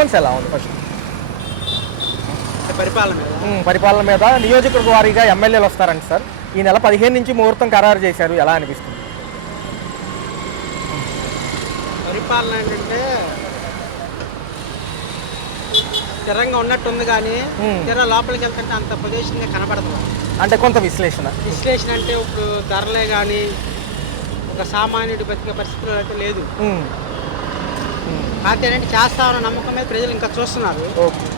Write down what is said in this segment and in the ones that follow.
ఎలా ఉంది ఫస్ట్ పరిపాలన మీద నియోజకవర్గ వారీగా ఎమ్మెల్యేలు వస్తారంట సార్. ఈ నెల 15 నుంచి ముహూర్తం ఖరారు చేశారు. ఎలా అనిపిస్తుంది? పరిపాలన ఏంటంటే స్థిరంగా ఉన్నట్టుంది, కానీ లోపలికి వెళ్తుంటే అంత పొజిషన్గా కనబడదు. అంటే కొంత విశ్లేషణ అంటే ఇప్పుడు ధరలే కానీ ఒక సామాన్యుడి బతికే పరిస్థితులు అయితే లేదు. కాకపోతే ఏంటంటే చేస్తామన్న నమ్మకం మీద ప్రజలు ఇంకా చూస్తున్నారు.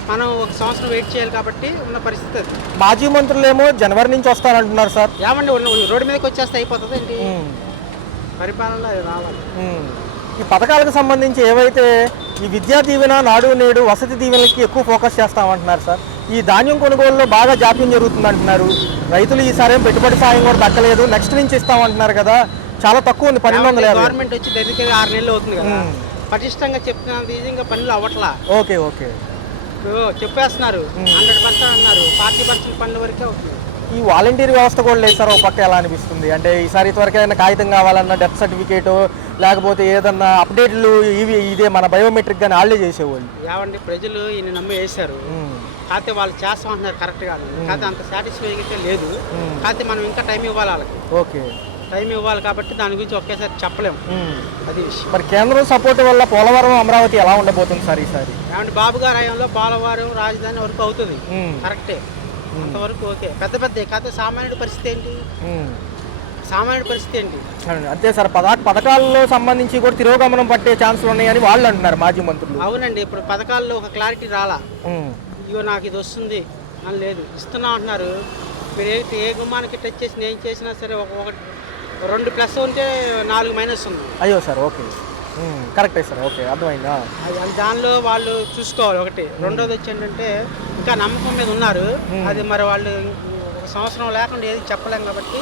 మనం ఒక సంవత్సరం వెయిట్ చేయాలి కాబట్టి ఉన్న పరిస్థితి అది. మాజీ మంత్రులేమో జనవరి నుంచి వస్తారంటున్నారు సార్. ఏమండి రోడ్డు మీదకి వచ్చేస్తే అయిపోతుంది ఏంటి? పరిపాలనలో అది రావాలి. ఈ పథకాలకు సంబంధించి ఏవైతే ఈ విద్యా దీవెన, నాడు నేడు, వసతి దీవెనలకి ఎక్కువ ఫోకస్ చేస్తామంటున్నారు సార్. ఈ ధాన్యం కొనుగోలులో బాగా జాప్యం జరుగుతుంది అంటున్నారు. రైతులు ఈసారి పెట్టుబడి సాయం కూడా దక్కలేదు, నెక్స్ట్ నుంచి ఇస్తామంటున్నారు కదా. చాలా తక్కువ ఉంది, 1250. గవర్నమెంట్ వచ్చి దగ్గర 6 నెలలు అవుతుంది కదా. పటిష్టంగా చెప్తున్నంత ఈజీగా పనులు అవ్వట్లా. ఓకే చెప్పేస్తున్నారు 100% అన్నారు, 40% పనుల వరకే అవుతుంది. ఈ వాలంటీర్ వ్యవస్థ కూడా లేదు సార్. ఒక పక్క ఎలా అనిపిస్తుంది అంటే ఈసారి ఇంతవరకు ఏదైనా కాగితం కావాలన్నా డెత్ సర్టిఫికేట్ లేకపోతే ఏదన్నా అప్డేట్లు ఇదే మన బయోమెట్రిక్ కానీ వాళ్ళే చేసేవాళ్ళు. ఏమండి ప్రజలు ఈయన నమ్మి వేశారు, కాకపోతే వాళ్ళు చేస్తామంటున్నారు కరెక్ట్గా, కాకపోతే అంత సాటిస్ఫై అయితే లేదు. కాకపోతే మనం ఇంకా టైం ఇవ్వాలి వాళ్ళకి. ఓకే, టైం ఇవ్వాలి కాబట్టి దాని గురించి ఒకేసారి చెప్పలేము. అది విషయం. మరి కేంద్రం సపోర్ట్ వల్ల పోలవరం, అమరావతి ఎలా ఉండబోతుంది సార్ ఈసారి? ఏమంటే బాబు గారి హయాంలో పోలవరం రాజధాని వరకు అవుతుంది, కరెక్టే, అంతవరకు ఓకే. పెద్ద కాకపోతే సామాన్యుడి పరిస్థితి ఏంటి? అంతే సార్. పథకాల్లో సంబంధించి కూడా తిరోగమనం పట్టే ఛాన్సులు ఉన్నాయని వాళ్ళు అంటున్నారు మాజీ మంత్రులు. అవునండి, ఇప్పుడు పథకాల్లో ఒక క్లారిటీ రాలా. ఇగో నాకు ఇది వస్తుంది అని లేదు, ఇస్తున్నా అంటున్నారు. మీరు ఏ గుమ్మానికి టచ్ చేసి నేను చేసినా సరే ఒక 2 ప్లస్ ఉంటే 4 మైనస్ ఉంది. అయ్యో సార్, ఓకే, కరెక్టే సార్, ఓకే, అర్థమైందా. దానిలో వాళ్ళు చూసుకోవాలి ఒకటి. రెండోది వచ్చి ఏంటంటే ఇంకా నమ్మకం మీద ఉన్నారు. అది మరి వాళ్ళు ఒక సంవత్సరం లేకుండా ఏది చెప్పలేం కాబట్టి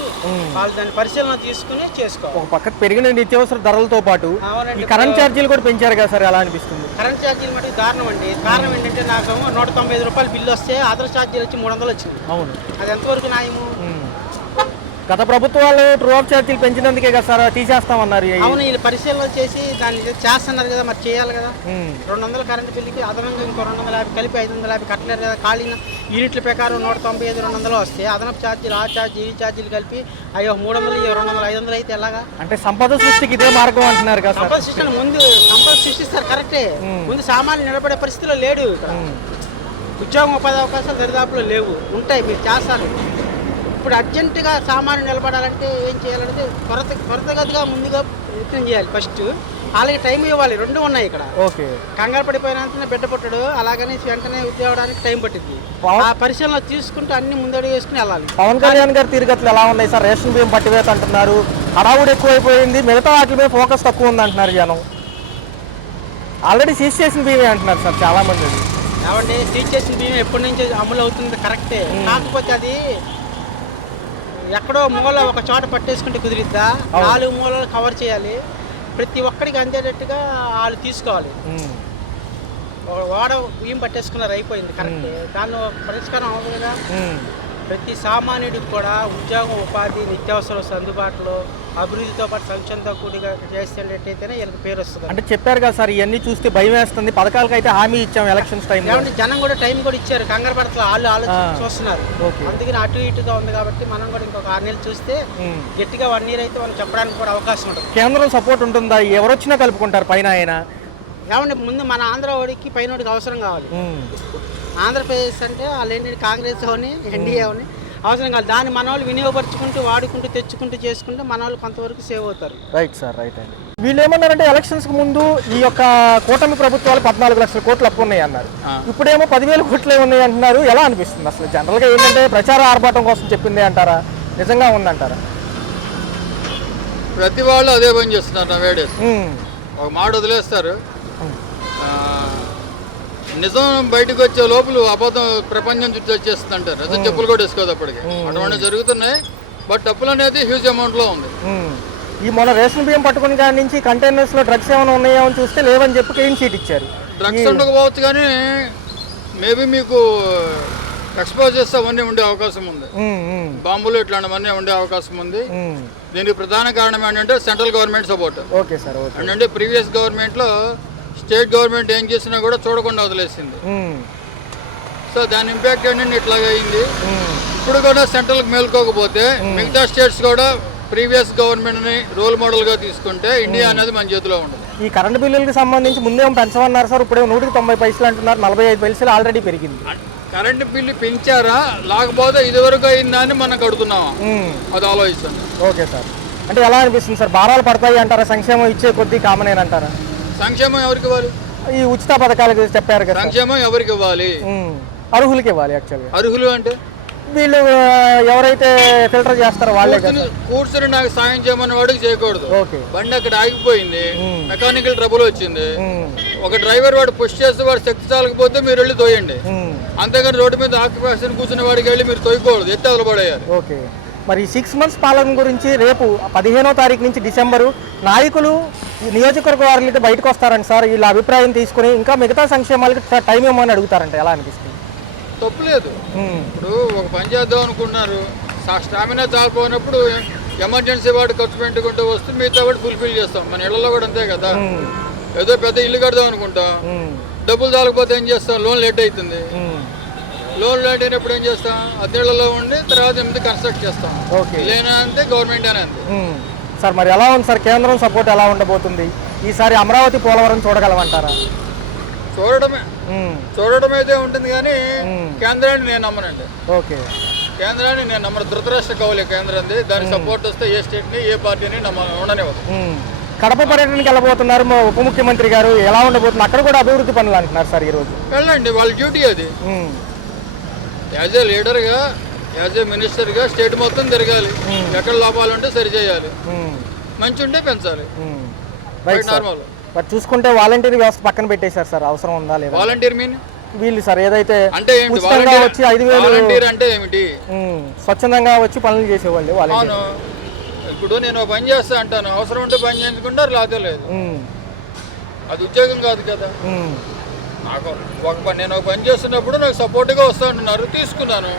వాళ్ళు దాన్ని పరిశీలన తీసుకుని చేసుకోవాలి. ఒక పక్క పెరిగిన నిత్యావసర ధరలతో పాటు ఈ కరెంట్ ఛార్జీలు కూడా పెంచారు కదా సార్, ఎలా అనిపిస్తుంది? కరెంట్ ఛార్జీలు మటుకు దారుణం అండి. కారణం ఏంటంటే నాకు 195 రూపాయలు బిల్లు వస్తే అదర్ ఛార్జీలు వచ్చి 300 వచ్చింది. అవును, అది ఎంతవరకు న్యాయము? గత ప్రభుత్వాలు ట్రూ ఆఫ్ ఛార్జీలు పెంచినందుకే కదా సార్ తీసేస్తామన్నారు. అవును, వీళ్ళు పరిశీలన చేసి దాన్ని చేస్తున్నారు కదా, మరి చేయాలి కదా. 200 కరెంట్ బిల్లుకి అదనంగా ఇంకో 250 కలిపి 550 కట్టలేరు కదా. ఖాళీ యూనిట్ల ప్రకారం 195, 200 వస్తే అదనపు ఛార్జీలు, ఆ ఛార్జీ, ఈ ఛార్జీలు కలిపి అయ్యో 300, 200, 500 అయితే ఎలాగా? అంటే సంపద సృష్టికి ఇదే మార్గం అంటున్నారు కదా. సంపద సృష్టి ముందు సంపద సృష్టిస్తారు, కరెక్టే. ముందు సామాన్యులు నిలబడే పరిస్థితిలో లేడు ఇక్కడ. ఉద్యోగం, ఉపాధి అవకాశాలు దరిదాపులో లేవు, ఉంటాయి, మీరు చేస్తారు. ఇప్పుడు అర్జెంటుగా సామాన్యులు నిలబడాలంటే ఏం చేయాలంటే త్వరగతిగా ముందుగా యత్నం చేయాలి. ఫస్ట్ అలాగే టైం ఇవ్వాలి. 2 ఉన్నాయి ఇక్కడ. ఓకే, కంగారు పడిపోయినంతనే బిడ్డ పుట్టడు, అలాగని వెంటనే ఉద్యోగానికి టైం పట్టింది. ఆ పరిశీలన తీసుకుంటూ అన్ని ముందడుగు వేసుకుని వెళ్ళాలి. పవన్ కళ్యాణ్ గారి తీరుగతులు ఎలా ఉన్నాయి సార్? రేషన్ బియ్యం పట్టివేత అంటున్నారు, హడావుడు ఎక్కువైపోయింది, మిగతా వాటి మీద ఫోకస్ తక్కువ ఉంది అంటున్నారు జనం. ఆల్రెడీ సీజ్ చేసిన బియ్యమే అంటున్నారు సార్ చాలా మంది. ఏమంటే సీజ్ చేసిన బియ్యం ఎప్పటి నుంచి అమలు అవుతుంది, కరెక్టే. కాకపోతే అది ఎక్కడో మూల ఒక చోట పట్టేసుకుంటే కుదిరిద్దా? 4 మూలలు కవర్ చేయాలి, ప్రతి ఒక్కడికి అందేటట్టుగా వాళ్ళు తీసుకోవాలి. వాడ బియ్యం పట్టేసుకున్నారు, అయిపోయింది, కరెక్టే. దానిలో పరిష్కారం అవుతుందిగా. ప్రతి సామాన్యుడికి కూడా ఉద్యోగం, ఉపాధి, నిత్యావసర అందుబాటులో, అభివృద్ధితో పాటు సంక్షేమంతో కూడిగా చేసేటట్టయితేనే వీళ్ళకి పేరు వస్తుంది. అంటే చెప్పారు కదా సార్, ఇవన్నీ చూస్తే భయం వేస్తుంది. పథకాలకు అయితే హామీ ఇచ్చాం ఎలక్షన్స్ టైం. కాబట్టి జనం కూడా టైం కూడా ఇచ్చారు, కంగారు పడతలు, వాళ్ళు ఆలోచన చూస్తున్నారు. అందుకని అటు ఇటుగా ఉంది కాబట్టి మనం కూడా ఇంకొక 6 నెలలు చూస్తే గట్టిగా 1 ఇయర్ అయితే మనం చెప్పడానికి కూడా అవకాశం ఉంటుంది. కేంద్రం సపోర్ట్ ఉంటుందా? ఎవరొచ్చినా కలుపుకుంటారు పైన ఆయన. ఏమంటే ముందు మన ఆంధ్ర వాడికి పైనోడికి అవసరం కావాలి. ఆంధ్రప్రదేశ్ అంటే వాళ్ళేంటి కాంగ్రెస్ అవని, ఎన్డీఏ అవని అవసరం కాదు. దాన్ని మన వాళ్ళు వినియోగపరుచుకుంటూ, వాడుకుంటూ, తెచ్చుకుంటూ చేసుకుంటే మన వాళ్ళు కొంతవరకు సేవ్ అవుతారు. రైట్ సార్, రైట్ అండి. వీళ్ళు ఏమన్నారంటే ఎలక్షన్స్కి ముందు ఈ యొక్క కూటమి ప్రభుత్వాలు 14 లక్షల కోట్లు అప్పు ఉన్నాయి అన్నారు. ఇప్పుడేమో 10,000 కోట్లే ఉన్నాయి అంటున్నారు. ఎలా అనిపిస్తుంది అసలు? జనరల్గా ఏంటంటే ప్రచార ఆర్భాటం కోసం చెప్పింది అంటారా, నిజంగా ఉందంటారా? ప్రతి వాళ్ళు అదే పని చేస్తున్నారు. వేడేసి ఒక మాట వదిలేస్తారు, నిజం బయటకు వచ్చే లోపల అబద్ధం ప్రపంచం చుట్టూ వచ్చేస్తుందంటారు. నిజం చెప్పులు కూడా వేసుకోదు అప్పటికి. అటువంటి జరుగుతున్నాయి. బట్ డబ్బులు అనేది హ్యూజ్ అమౌంట్లో ఉంది. ఈ మొన్న రేషన్ బియ్యం పట్టుకుని కాడి నుంచి కంటైనర్స్లో డ్రగ్స్ ఏమైనా ఉన్నాయో అని చూస్తే లేవని చెప్పి క్లీన్ షీట్ ఇచ్చారు. డ్రగ్స్ ఉండకపోవచ్చు, కానీ మేబీ మీకు ఎక్స్పోజర్స్ అవన్నీ ఉండే అవకాశం ఉంది. బాంబులు ఇట్లాంటివన్నీ ఉండే అవకాశం ఉంది. దీనికి ప్రధాన కారణం ఏంటంటే central government support. Okay sir, అంటే ప్రీవియస్ గవర్నమెంట్లో స్టేట్ గవర్నమెంట్ ఏం చేసినా కూడా చూడకుండా వదిలేసింది. సో దాని ఇంపాక్ట్ ఏంటంటే ఇట్లాగా అయింది. ఇప్పుడు కూడా సెంట్రల్కి మేల్కోకపోతే మిగతా స్టేట్స్ కూడా ప్రీవియస్ గవర్నమెంట్ని రోల్ మోడల్గా తీసుకుంటే ఇండియా అనేది మన చేతిలో ఉండదు. ఈ కరెంటు బిల్లులకు సంబంధించి ముందేమో పెంచమన్నారు సార్, ఇప్పుడు 190 పైసలు అంటున్నారు, 45 పైసలు ఆల్రెడీ పెరిగింది. కరెంటు బిల్లు పెంచారా లేకపోతే ఇదివరకు అయిందా అని మనం కడుతున్నామా, అది ఆలోచిస్తాను. ఓకే సార్, అంటే ఎలా అనిపిస్తుంది సార్, భారాలు పడతాయి అంటారా, సంక్షేమం ఇచ్చే కొద్దీ కామన్ అంటారా? సంక్షేమం ఎవరికి ఇవ్వాలి? ఈ ఉచిత పథకాలకు చెప్పారు కదా, సంక్షేమం ఎవరికి ఇవ్వాలి? అర్హులకి ఇవ్వాలి. యాక్చువల్గా అర్హులు అంటే వీళ్ళు ఎవరైతే ఫిల్టర్ చేస్తారో వాళ్ళే కదా. కూర్చుని నాకు సాయం చేయమన్న వాడికి చేయకూడదు. బండి అక్కడ ఆగిపోయింది, మెకానికల్ ట్రబుల్ వచ్చింది, ఒక డ్రైవర్ వాడు పుష్ చేస్తే వాడు శక్తి చాలకపోతే మీరు వెళ్ళి తోయండి, అంతేగాని రోడ్డు మీద ఆక్యుపేషన్ కూర్చున్న వాడికి వెళ్ళి మీరు తోయకూడదు, ఎత్తి అదలబడేయాలి. ఓకే, మరి 6 months పాలన గురించి రేపు 15వ తారీఖు నుంచి డిసెంబరు నాయకులు నియోజకవర్గ వారికి బయటకు వస్తారంట సార్, వీళ్ళ అభిప్రాయం తీసుకుని ఇంకా మిగతా సంక్షేమాలకి టైం ఏమని అడుగుతారంట, ఎలా అనిపిస్తుంది? తప్పులేదు. ఇప్పుడు ఒక పని చేద్దాం అనుకున్నారు, స్టామినా చాలిపోయినప్పుడు ఎమర్జెన్సీ వాడు ఖర్చు పెట్టుకుంటూ వస్తే మిగతా వాడు ఫుల్ఫిల్ చేస్తాం. మన ఇళ్లలో కూడా అంతే కదా, ఏదో పెద్ద ఇల్లు కడదాం అనుకుంటాం, డబ్బులు చాలకపోతే ఏం చేస్తాం, లోన్ లేట్ అవుతుంది. లోన్ లేట్ అయినప్పుడు ఏం చేస్తాం, అద్దెళ్లలో ఉండి తర్వాత ఎనిమిది కన్స్ట్రక్ట్ చేస్తాం. లేనా అంతే, గవర్నమెంట్ అని అంతే. సార్ మరి ఎలా ఉంది సార్, కేంద్రం సపోర్ట్ ఎలా ఉండబోతుంది ఈసారి? అమరావతి పోలవరం చూడగలమంటారా? చూడడం అయితే ఉంటుంది కానీ కేంద్రాన్ని నేను నమ్మనండి. ఓకే, కేంద్రాన్ని నేను నమ్మను. ధృతరాష్ట్ర కౌలే కేంద్రంది, దాని సపోర్ట్ వస్తే ఏ స్టేట్ని ఏ పార్టీని ఉండనివ్వదు. కడప పర్యటనకి వెళ్ళబోతున్నారు మా ఉప ముఖ్యమంత్రి గారు, ఎలా ఉండబోతుంది? అక్కడ కూడా అభివృద్ధి పనులు అంటున్నారు సార్ ఈరోజు. వెళ్ళండి, వాళ్ళ డ్యూటీ అది. యాజ్ ఏ లీడర్గా, యాజ్ ఏ మినిస్టర్గా స్టేట్ మొత్తం తిరగాలి, ఎక్కడ లోపాలు ఉంటే సరి చేయాలి, మంచి ఉంటే పెంచాలి. నార్మల్. బట్ చూసుకుంటే వాలంటీర్ వ్యవస్థ పక్కన పెట్టేశారు సార్, అవసరం ఉందా లేదా? వాలంటీర్ మీన్ వీళ్ళు సార్ ఏదైతే అంటే వచ్చి 5,000 అంటే ఏమిటి, స్వచ్ఛందంగా వచ్చి పనులు చేసేవాళ్ళు వాళ్ళు. ఇప్పుడు నేను పని చేస్తా అంటాను, అవసరం ఉంటే పని చేయించుకుంటారు, లేకపోతే లేదు. అది ఉద్యోగం కాదు కదా. నాకు నేను ఒక పని చేస్తున్నప్పుడు నాకు సపోర్ట్గా వస్తా అంటున్నారు, తీసుకున్నాను.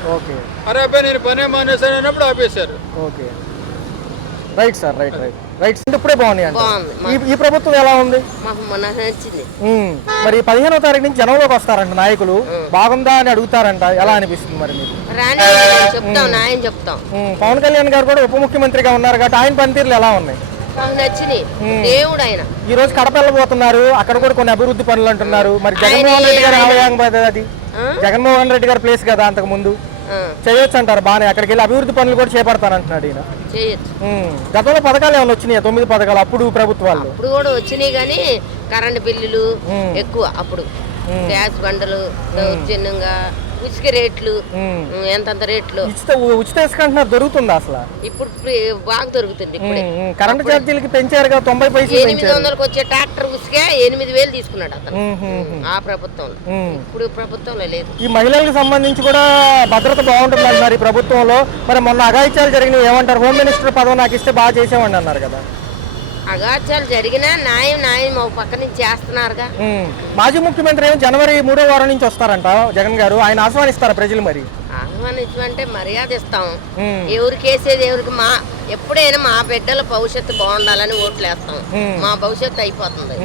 అరే అబ్బాయి నేను పనే మానేసాను అన్నప్పుడు ఆపేశారు. Okay, right sir, right right right. ఇప్పుడే బాగున్నాయి. ఈ ప్రభుత్వం ఎలా ఉంది? మరి 15వ తారీఖు నుంచి జనంలోకి వస్తారంట నాయకులు, బాగుందా అని అడుగుతారంట, ఎలా అనిపిస్తుంది మరి మీకు? పవన్ కళ్యాణ్ గారు కూడా ఉప ముఖ్యమంత్రిగా ఉన్నారు కాబట్టి ఆయన పనితీరులు ఎలా ఉన్నాయి? ఈ రోజు కడప వెళ్ళబోతున్నారు, అక్కడ కూడా కొన్ని అభివృద్ధి పనులు అంటున్నారు. మరి జగన్మోహన్ రెడ్డి గారు ఆలయం అది జగన్మోహన్ రెడ్డి గారి ప్లేస్ కదా, అంతకు ముందు చేయొచ్చు అంటారు బానే, అక్కడికి వెళ్ళి అభివృద్ధి పనులు కూడా చేపడతానంటున్నాడు ఈయన. గతంలో పథకాలు ఏమైనా వచ్చినాయి? 9 పథకాలు అప్పుడు ప్రభుత్వాలు అప్పుడు కూడా వచ్చినాయి కానీ కరెంట్ బిల్లులు ఎక్కువ, అప్పుడు గ్యాస్ బండలు దౌర్జన్యంగా, ఉచిత రేట్లు ఎంతంత రేట్లు. ఉచిత ఇసుక అంటున్నారు, దొరుకుతుందా అసలు? ఇప్పుడు బాగా దొరుకుతుంది. కరెంటు ఛార్జీలకి పెంచారు కదా, 90 పైసలు. 800కి వచ్చే ట్రాక్టర్ ఉసుకే 8,000 తీసుకున్నాడు అతను ఆ ప్రభుత్వంలో. ఇప్పుడు ప్రభుత్వంలో లేదు. ఈ మహిళలకు సంబంధించి కూడా భద్రత బాగుంటుంది అన్నారు ఈ ప్రభుత్వంలో. మరి మొన్న అఘాయిత్యాలు జరిగినాయి, ఏమంటారు? హోమ్ మినిస్టర్ పదవి నాకు ఇస్తే బాగా చేసేవాడిని అన్నారు కదా. అఘాత్యాలు జరిగినా న్యాయం ఒక పక్క నుంచి చేస్తున్నారుగా. మాజీ ముఖ్యమంత్రి జనవరి 3వ వారం నుంచి వస్తారంట జగన్ గారు, ఆయన ఆహ్వానిస్తారా ప్రజలు? మరి ఆహ్వానించమంటే మర్యాద ఇస్తాం, ఎవరికి వేసేది ఎవరికి. ఎప్పుడైనా మా బిడ్డల భవిష్యత్తు బాగుండాలని ఓట్లు వేస్తాం, మా భవిష్యత్తు అయిపోతుంది,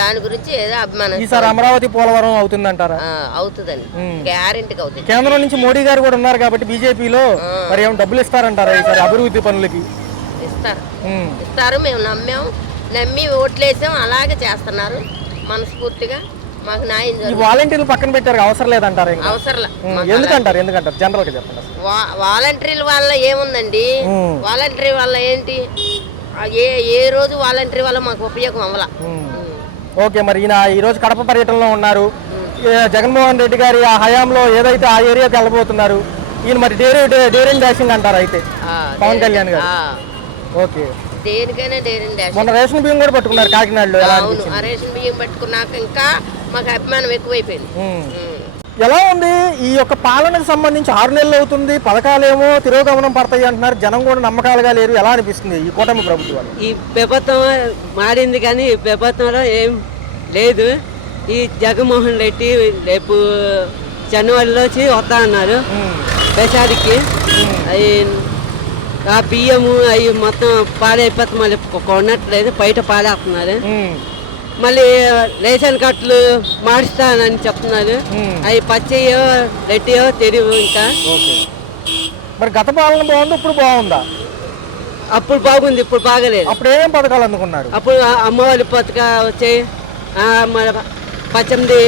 దాని గురించి ఏదో అభిమానం. ఈసారి అమరావతి పోలవరం అవుతుందంటారా? అవుతుందండి, గ్యారెంటీగా అవుతుంది. కేంద్రం నుంచి మోడీ గారు కూడా ఉన్నారు కాబట్టి బీజేపీలో, మరి ఏమైనా డబ్బులు ఇస్తారంటారా ఈసారి అభివృద్ధి పనులకి? ఇస్తారు, మేము నమ్మి ఓట్లేసాం, అలాగే చేస్తున్నారు మనస్ఫూర్తిగా. మాకు న్యాయం జరుగుతుంది. వాలంటీర్లు పక్కన పెట్టారు, అవసరం లేదంటారు? అవసరం ఎందుకంటారు జనరల్ గా చెప్పండి. వాలంటీర్ల వల్ల ఏముందండి, వాలంటీర్ వల్ల ఏంటి, ఏ రోజు వాలంటీర్ వల్ల మాకు ఉపయోగం అవ్వాల. ఓకే, మరి ఈయన ఈ రోజు కడప పర్యటనలో ఉన్నారు, జగన్మోహన్ రెడ్డి గారి ఆ హయాంలో ఏదైతే ఆ ఏరియాకి వెళ్ళబోతున్నారు, ఈయన మరి డేరింగ్ డాషింగ్ అంటారు అయితే పవన్ కళ్యాణ్ గారు. ఓకే, దేనికైనా డేరింగ్ డాషింగ్. మొన్న రేషన్ బియ్యం కూడా పట్టుకున్నారు కాకినాడలో. ఆ రేషన్ బియ్యం పట్టుకున్నాక ఇంకా మాకు అభిమానం ఎక్కువైపోయింది. ఎలా ఉంది ఈ యొక్క పాలనకు సంబంధించి? 6 నెలలు అవుతుంది, పథకాలేమో తిరోగమనం పడతాయి అంటున్నారు, జనం కూడా నమ్మకాలుగా లేరు. ఎలా అనిపిస్తుంది ఈ కూటమి ప్రభుత్వాలు? ఈ ప్రభుత్వం మారింది కానీ ఈ ప్రభుత్వంలో ఏం లేదు. ఈ జగన్మోహన్ రెడ్డి రేపు జనవరిలో వస్తా అన్నారు ప్రచారికి. అవి ఆ బియ్యము అవి మొత్తం పాడైపోతే మళ్ళీ కొనట్లేదు, బయట పాడేస్తున్నారు. మళ్ళీ రేషన్ కార్డులు మారుస్తానని చెప్తున్నారు. అవి పచ్చయో రెడ్డియో తెలియదు ఇంకా. ఓకే, మరి గత పాలన బాగుంది, ఇప్పుడు బాగుందా? అప్పుడు బాగుంది, ఇప్పుడు బాగలేదు. అప్పుడు ఏమేం పథకాలు అందుకున్నారు? అప్పుడు అమ్మవారి పథక వచ్చాయి, మన 18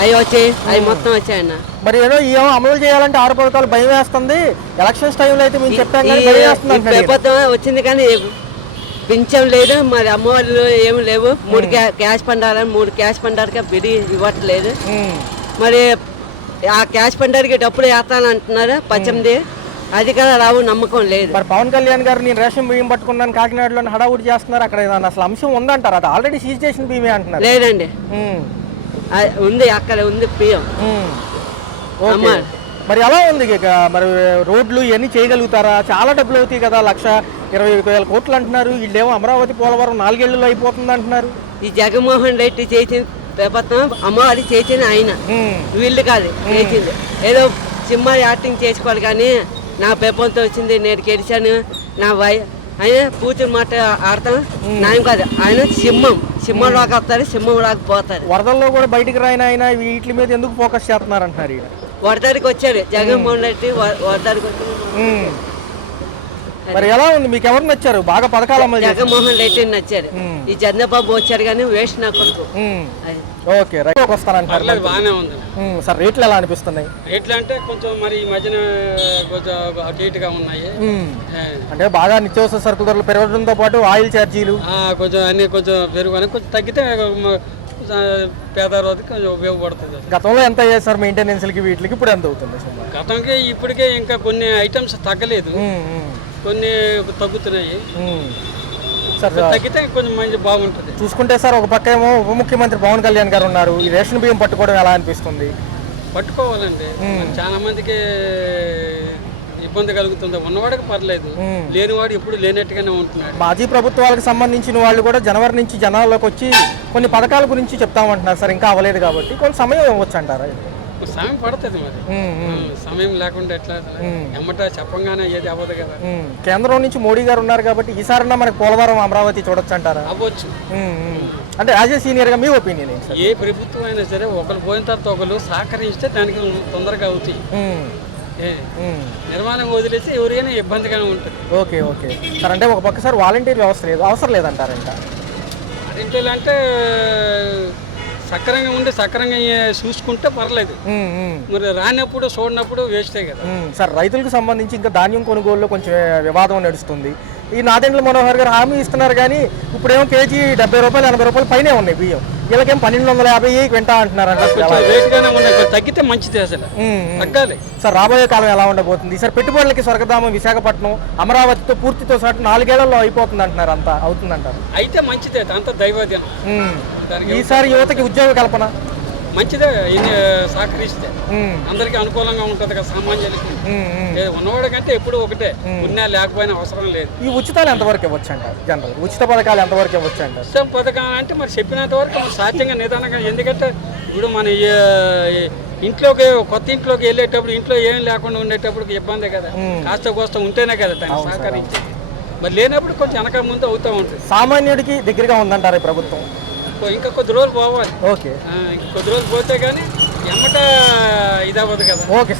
అవి వచ్చాయి, అవి మొత్తం వచ్చాయన్న. మరి ఏమో అమలు చేయాలంటే 6 పథకాలు భయం వేస్తుంది. ఎలక్షన్స్ టైంలో అయితే మేము చెప్పాం కానీ భయం వేస్తుంది అంటున్నారు. ప్రభుత్వం వచ్చింది కానీ పింఛం లేదు, మరి అమ్మవాళ్ళు ఏమి లేవు. 3 క్యాష్ పండాలని 3 క్యాష్ పండాలకి బిడి ఇవ్వట్లేదు. మరి ఆ క్యాష్ పండాలకి డబ్బులు వేస్తానంటున్నారు 18, అది కదా రావు, నమ్మకం లేదు. మరి పవన్ కళ్యాణ్ గారు నేను రేషన్ బియ్యం పట్టుకున్నాను కాకినాడలో హడావుడి చేస్తున్నారు, అక్కడ ఏదైనా అసలు అంశం ఉందంటారు? అది ఆల్రెడీ సీజ్ చేసిన బియ్యమే అంటున్నారు. లేదండి, ఉంది, అక్కడ ఉంది బియ్యం. ఓకే, మరి ఎలా ఉంది ఇక? మరి రోడ్లు ఇవన్నీ చేయగలుగుతారా? చాలా డబ్బులు అవుతాయి కదా, 1,20,000 కోట్లు అంటున్నారు. వీళ్ళేమో అమరావతి పోలవరం 4 ఏళ్ళలో అయిపోతుంది అంటున్నారు. ఈ జగన్మోహన్ రెడ్డి చేసిన ప్రభుత్వం, అమ్మవారి చేసిన ఆయన, వీళ్ళు కాదు చేసింది. ఏదో సినిమా యాక్టింగ్ చేసుకోవాలి కానీ నా ప్రభుత్వం వచ్చింది, నేను గెలిచాను, నా ఆయన కూతురు మాట ఆడతాం నాయం కాదు. ఆయన సింహం రాక వస్తారు, సింహం రాకపోతారు. వరదల్లో కూడా బయటికి రాయిన ఆయన వీటి మీద ఎందుకు ఫోకస్ చేస్తున్నారు అంటున్నారు. వరదరికి వచ్చారు జగన్మోహన్ రెడ్డి, వరదరికి వచ్చారు. మరి ఎలా ఉంది, మీకు ఎవరు నచ్చారు బాగా పథకాలు అమలు చేశారు? జగన్మోహన్ రెడ్డి నచ్చారు. ఈ చంద్రబాబు వచ్చారు కానీ వేస్ట్ నా కొడుకు. ఓకే, రైట్ వస్తానంటారు. బాగానే ఉంది సార్. రేట్లు ఎలా అనిపిస్తున్నాయి? రేట్లు అంటే కొంచెం మరి ఈ మధ్యన కొంచెం అటు ఇటుగా ఉన్నాయి. అంటే బాగా నిత్యావసర సరుకు ధరలు పెరగడంతో పాటు ఆయిల్ ఛార్జీలు కొంచెం అన్ని కొంచెం పెరుగుని కొంచెం తగ్గితే పేదవారికి కొంచెం ఉపయోగపడుతుంది. గతంలో ఎంత అయ్యాయి సార్ మెయింటెనెన్స్లకి వీటికి, ఇప్పుడు ఎంత అవుతుంది? గతంకి ఇప్పటికే ఇంకా కొన్ని ఐటమ్స్ తగ్గలేదు, కొన్ని తగ్గుతున్నాయి. సార్ తగ్గితే కొంచెం మంచి బాగుంటుంది. చూసుకుంటే సార్ ఒక పక్క ఏమో ఉప ముఖ్యమంత్రి పవన్ కళ్యాణ్ గారు ఉన్నారు. ఈ రేషన్ బియ్యం పట్టుకోవడం ఎలా అనిపిస్తుంది? పట్టుకోవాలండి, చాలా మందికి ఇబ్బంది కలుగుతుంది. ఉన్నవాడికి పర్లేదు, లేనివాడు ఇప్పుడు లేనట్టుగానే ఉంటున్నాడు. మాజీ ప్రభుత్వాలకు సంబంధించిన వాళ్ళు కూడా జనవరి నుంచి జనాల్లోకి వచ్చి కొన్ని పథకాల గురించి చెప్తామంటున్నారు సార్. ఇంకా అవ్వలేదు కాబట్టి కొంచెం సమయం ఇవ్వచ్చు అంటారా? సమయం పడుతుంది, మరి సమయం లేకుండా ఎట్లా ఎమ్మట చెప్పంగానే ఏది అవ్వదు కదా. కేంద్రం నుంచి మోడీ గారు ఉన్నారు కాబట్టి ఈసారన్నా మనకి పోలవరం అమరావతి చూడొచ్చు అంటారా? అవ్వచ్చు. అంటే యాజ్ ఏ సీనియర్ గా మీ ఒపీనియన్ ఏంటి? ఏ ప్రభుత్వం అయినా సరే ఒకరు పోయిన తర్వాత ఒకరు సహకరిస్తే దానికి తొందరగా అవుతాయి. నిర్మాణం వదిలేసి ఎవరికైనా ఇబ్బందిగానే ఉంటుంది. Okay okay sir. అంటే ఒక పక్క సార్ వాలంటీర్ వ్యవస్థ లేదు, అవసరం లేదంటారంట. వాలంటీర్లు అంటే సక్రంగా ఉండి సక్రంగా చూసుకుంటే పర్లేదు, మరి రానప్పుడు చూడనప్పుడు వేస్టే కదా. సార్ రైతులకు సంబంధించి ఇంకా ధాన్యం కొనుగోలులో కొంచెం వివాదం నడుస్తుంది. ఈ నాదెండ్ల మనోహర్ గారు హామీ ఇస్తున్నారు కానీ ఇప్పుడేమో కేజీ 70 రూపాయలు 80 రూపాయలు పైనే ఉన్నాయి బియ్యం. వీళ్ళకేం 1250 క్వింటా అంటున్నారంట. తగ్గితే మంచిది, అసలు తగ్గాలి. సార్ రాబోయే కాలం ఎలా ఉండబోతుంది? సార్ పెట్టుబడులకి స్వర్గధామం విశాఖపట్నం అమరావతితో పూర్తితో సాటు 4 ఏళ్లలో అయిపోతుంది అంటున్నారు. అంతా అవుతుందంటారు. అయితే మంచిదే, అంత దైవాధీనం. ఈసారి యువతకి ఉద్యోగ కల్పన మంచిదే, సహకరిస్తే అందరికి అనుకూలంగా ఉంటుంది కదా. సామాన్యులకి ఉన్నవాడి కంటే ఎప్పుడు ఒకటే, ఉన్నా లేకపోయినా అవసరం లేదు. ఈ ఉచితాలు ఎంతవరకు ఇవ్వచ్చు అంటారు? జనరల్ ఉచిత పథకాలు ఎంతవరకు ఇవ్వచ్చు అంటారు? ఉచిత పథకాలు అంటే మరి చెప్పినంత వరకు సాధ్యంగా నిదానంగా. ఎందుకంటే ఇప్పుడు మన ఇంట్లోకి కొత్త ఇంట్లోకి వెళ్ళేటప్పుడు ఇంట్లో ఏం లేకుండా ఉండేటప్పుడు ఇబ్బంది కదా. కాస్త కోస్త ఉంటేనే కదా దాన్ని సహకరించేది. మరి లేనప్పుడు కొంచెం వెనక ముందు అవుతూ ఉంటుంది. సామాన్యుడికి దగ్గరగా ఉందంటారు ఈ ప్రభుత్వం. ఇంకా కొద్ది రోజులు పోవాలి. ఓకే, ఇంకా కొద్ది రోజులు పోతే కానీ ఎమ్మట ఇదవ్వదు కదా. ఓకే.